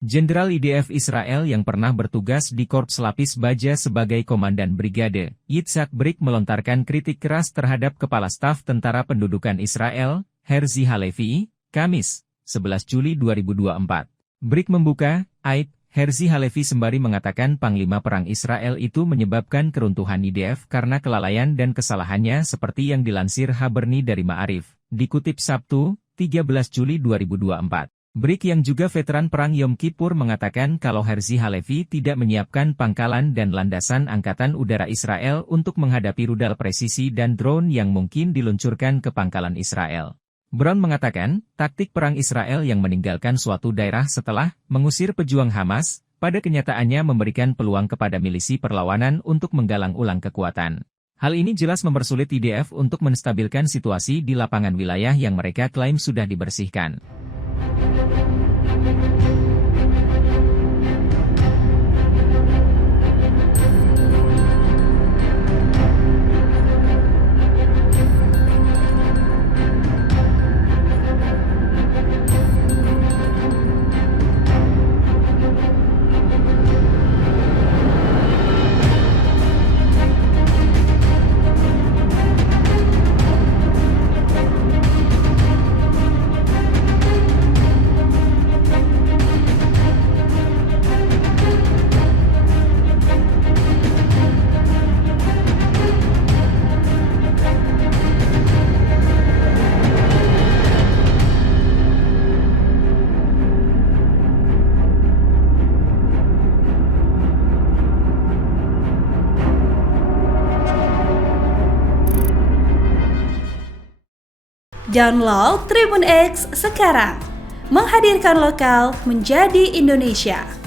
Jenderal IDF Israel yang pernah bertugas di Korps Lapis Baja sebagai Komandan Brigade, Yitzhak Brik melontarkan kritik keras terhadap Kepala Staf Tentara Pendudukan Israel, Herzi Halevi, Kamis, 11 Juli 2024. Brik membuka aib Herzi Halevi sembari mengatakan Panglima Perang Israel itu menyebabkan keruntuhan IDF karena kelalaian dan kesalahannya seperti yang dilansir Haberni dari Ma'arif, dikutip Sabtu, 13 Juli 2024. Brik yang juga veteran Perang Yom Kippur mengatakan kalau Herzi Halevi tidak menyiapkan pangkalan dan landasan Angkatan Udara Israel untuk menghadapi rudal presisi dan drone yang mungkin diluncurkan ke pangkalan Israel. Brown mengatakan, taktik perang Israel yang meninggalkan suatu daerah setelah mengusir pejuang Hamas, pada kenyataannya memberikan peluang kepada milisi perlawanan untuk menggalang ulang kekuatan. Hal ini jelas mempersulit IDF untuk menstabilkan situasi di lapangan wilayah yang mereka klaim sudah dibersihkan. Download Tribun X sekarang, menghadirkan lokal menjadi Indonesia.